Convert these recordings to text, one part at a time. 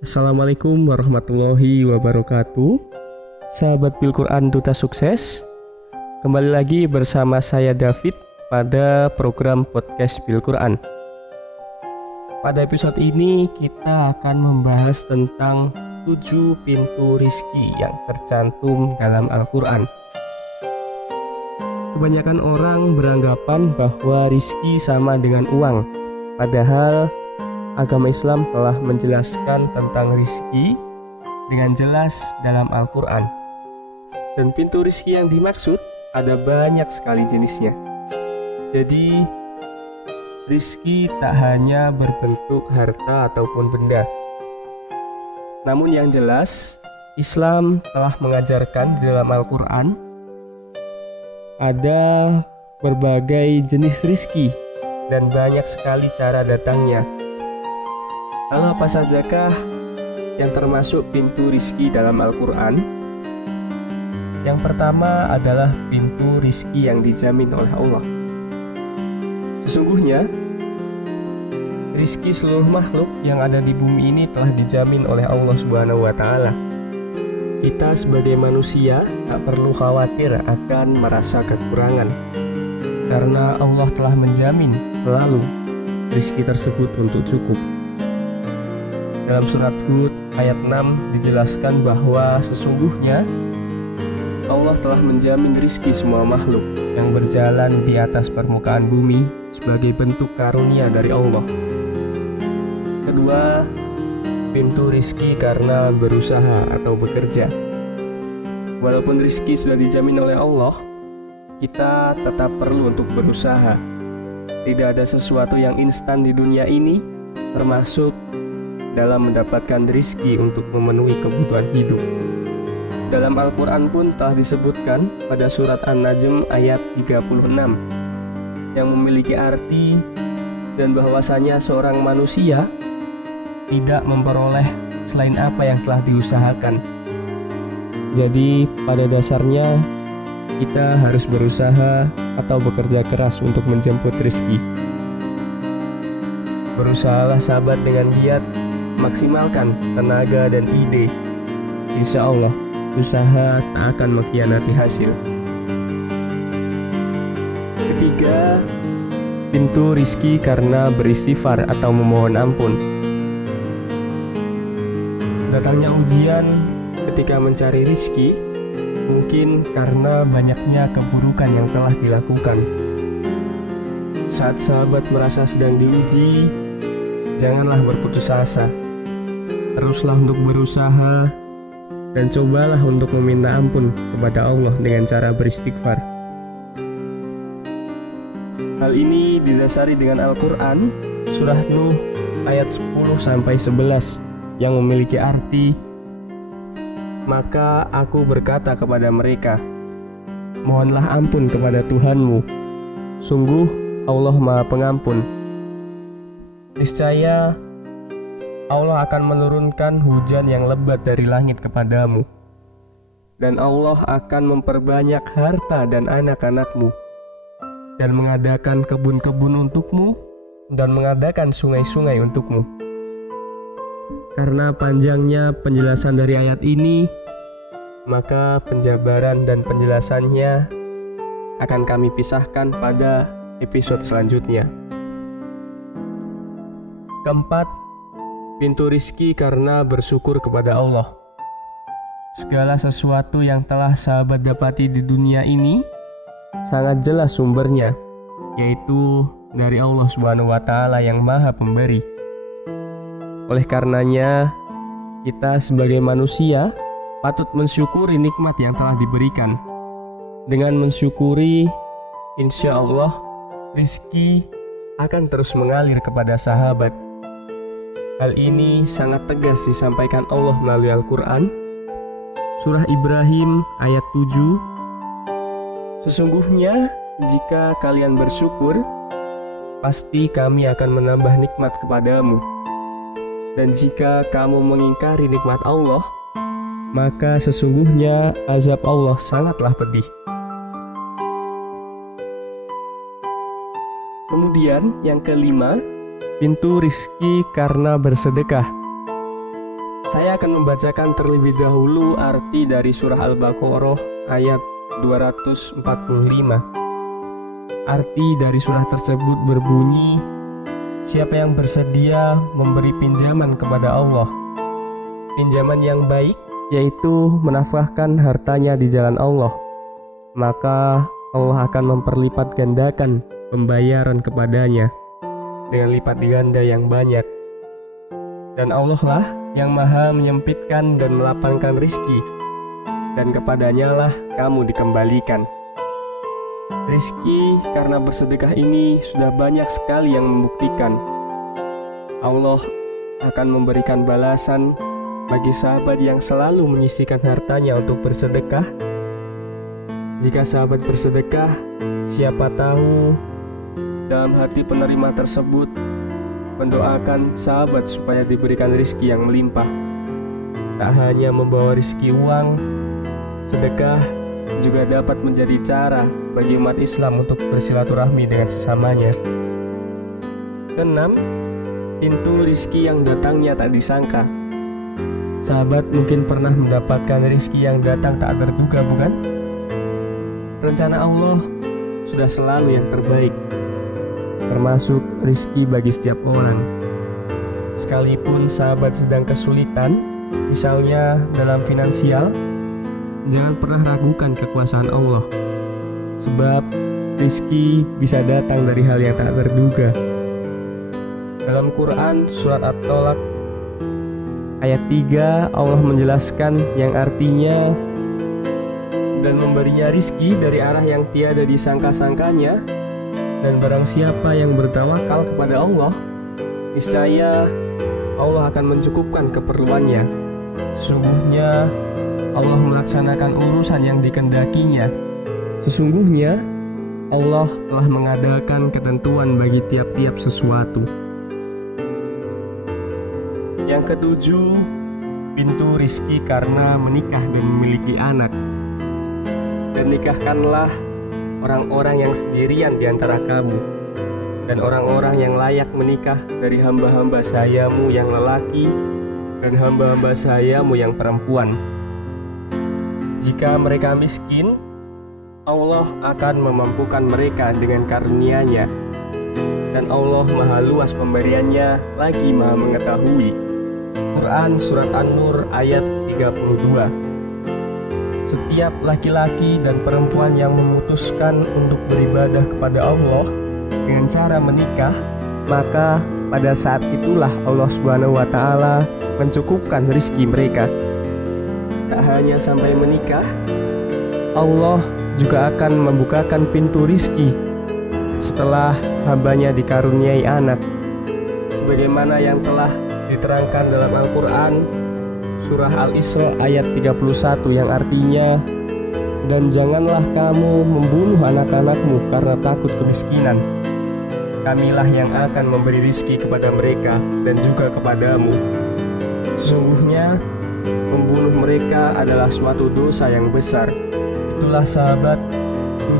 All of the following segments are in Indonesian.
Assalamualaikum warahmatullahi wabarakatuh. Sahabat Bil Quran Duta Sukses, kembali lagi bersama saya David pada program podcast Bil Quran. Pada episode ini kita akan membahas tentang 7 pintu rizki yang tercantum dalam Al-Quran. Kebanyakan orang beranggapan bahwa rizki sama dengan uang, padahal agama Islam telah menjelaskan tentang rizki dengan jelas dalam Al-Quran. Dan pintu rizki yang dimaksud ada banyak sekali jenisnya. Jadi rizki tak hanya berbentuk harta ataupun benda. Namun yang jelas Islam telah mengajarkan di dalam Al-Quran ada berbagai jenis rizki dan banyak sekali cara datangnya. Lalu apa sajakah yang termasuk pintu rizki dalam Al-Quran? Yang pertama adalah pintu rizki yang dijamin oleh Allah. Sesungguhnya rizki seluruh makhluk yang ada di bumi ini telah dijamin oleh Allah Subhanahu wa Ta'ala. Kita sebagai manusia tak perlu khawatir akan merasa kekurangan, karena Allah telah menjamin selalu rizki tersebut untuk cukup. Dalam surat Hud ayat 6 dijelaskan bahwa sesungguhnya Allah telah menjamin rizki semua makhluk yang berjalan di atas permukaan bumi sebagai bentuk karunia dari Allah. Kedua, pintu rizki karena berusaha atau bekerja. Walaupun rizki sudah dijamin oleh Allah, kita tetap perlu untuk berusaha. Tidak ada sesuatu yang instan di dunia ini, termasuk dalam mendapatkan rizki untuk memenuhi kebutuhan hidup. Dalam Al-Quran pun telah disebutkan pada surat An-Najm ayat 36 yang memiliki arti dan bahwasanya seorang manusia tidak memperoleh selain apa yang telah diusahakan. Jadi pada dasarnya kita harus berusaha atau bekerja keras untuk menjemput rizki. Berusahalah sahabat dengan giat, maksimalkan tenaga dan ide. Insya Allah usaha tak akan mengkhianati hasil. Ketiga, pintu rizki karena beristighfar atau memohon ampun. Datangnya ujian ketika mencari rizki mungkin karena banyaknya keburukan yang telah dilakukan. Saat sahabat merasa sedang diuji, janganlah berputus asa. Teruslah untuk berusaha dan cobalah untuk meminta ampun kepada Allah dengan cara beristighfar. Hal ini didasari dengan Al-Quran surah Nuh ayat 10-11 yang memiliki arti, maka aku berkata kepada mereka, mohonlah ampun kepada Tuhanmu, sungguh Allah Maha Pengampun. Niscaya Allah akan menurunkan hujan yang lebat dari langit kepadamu, dan Allah akan memperbanyak harta dan anak-anakmu, dan mengadakan kebun-kebun untukmu, dan mengadakan sungai-sungai untukmu. Karena panjangnya penjelasan dari ayat ini, maka penjabaran dan penjelasannya akan kami pisahkan pada episode selanjutnya. Keempat, pintu rizki karena bersyukur kepada Allah. Segala sesuatu yang telah sahabat dapati di dunia ini sangat jelas sumbernya, yaitu dari Allah Subhanahu wa Ta'ala yang Maha Pemberi. Oleh karenanya, kita sebagai manusia patut mensyukuri nikmat yang telah diberikan. Dengan mensyukuri, insya Allah rizki akan terus mengalir kepada sahabat. Hal ini sangat tegas disampaikan Allah melalui Al-Quran surah Ibrahim ayat 7. Sesungguhnya jika kalian bersyukur, pasti kami akan menambah nikmat kepadamu. Dan jika kamu mengingkari nikmat Allah, maka sesungguhnya azab Allah sangatlah pedih. Kemudian yang kelima, pintu rizki karena bersedekah. Saya akan membacakan terlebih dahulu arti dari surah Al-Baqarah ayat 245. Arti dari surah tersebut berbunyi, siapa yang bersedia memberi pinjaman kepada Allah, pinjaman yang baik, yaitu menafkahkan hartanya di jalan Allah, maka Allah akan memperlipat gandakan pembayaran kepadanya dengan lipat ganda yang banyak. Dan Allah lah yang maha menyempitkan dan melapangkan rizki, dan kepadanya lah kamu dikembalikan. Rizki karena bersedekah ini sudah banyak sekali yang membuktikan Allah akan memberikan balasan bagi sahabat yang selalu menyisihkan hartanya untuk bersedekah. Jika sahabat bersedekah, siapa tahu dalam hati penerima tersebut mendoakan sahabat supaya diberikan rizki yang melimpah. Tak hanya membawa rizki uang, sedekah juga dapat menjadi cara bagi umat Islam untuk bersilaturahmi dengan sesamanya. Keenam, pintu rizki yang datangnya tak disangka. Sahabat mungkin pernah mendapatkan rizki yang datang tak terduga, bukan? Rencana Allah sudah selalu yang terbaik, termasuk rizki bagi setiap orang. Sekalipun sahabat sedang kesulitan, misalnya dalam finansial, jangan pernah ragukan kekuasaan Allah, sebab rizki bisa datang dari hal yang tak terduga. Dalam Quran surat At-Tolak ayat 3, Allah menjelaskan yang artinya, dan memberinya rizki dari arah yang tiada disangka-sangkanya, dan barang siapa yang bertawakal kepada Allah, niscaya Allah akan mencukupkan keperluannya. Sesungguhnya Allah melaksanakan urusan yang dikendakinya. Sesungguhnya Allah telah mengadakan ketentuan bagi tiap-tiap sesuatu. Yang ketujuh, pintu rizki karena menikah dan memiliki anak. Dan nikahkanlah orang-orang yang sendirian di antara kamu, dan orang-orang yang layak menikah dari hamba-hamba sayamu yang lelaki dan hamba-hamba sayamu yang perempuan. Jika mereka miskin, Allah akan memampukan mereka dengan karunia-Nya, dan Allah maha luas pemberiannya lagi maha mengetahui. Quran surat An-Nur ayat 32. Setiap laki-laki dan perempuan yang memutuskan untuk beribadah kepada Allah dengan cara menikah, maka pada saat itulah Allah Subhanahu wa Ta'ala mencukupkan rizki mereka. Tak hanya sampai menikah, Allah juga akan membukakan pintu rizki setelah hambanya dikaruniai anak, sebagaimana yang telah diterangkan dalam Al-Quran surah Al-Isra ayat 31 yang artinya, dan janganlah kamu membunuh anak-anakmu karena takut kemiskinan. Kamilah yang akan memberi rizki kepada mereka dan juga kepadamu. Sesungguhnya membunuh mereka adalah suatu dosa yang besar. Itulah sahabat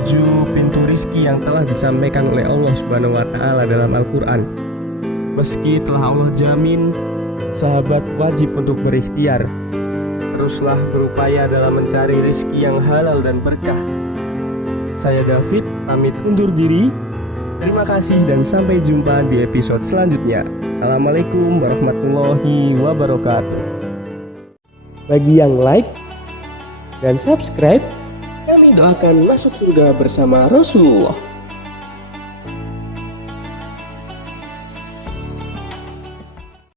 7 pintu rizki yang telah disampaikan oleh Allah Subhanahu wa Ta'ala dalam Al-Quran. Meski telah Allah jamin, sahabat wajib untuk berikhtiar. Teruslah berupaya dalam mencari rizki yang halal dan berkah. Saya David, pamit undur diri. Terima kasih dan sampai jumpa di episode selanjutnya. Assalamualaikum warahmatullahi wabarakatuh. Bagi yang like dan subscribe, kami doakan masuk surga bersama Rasulullah.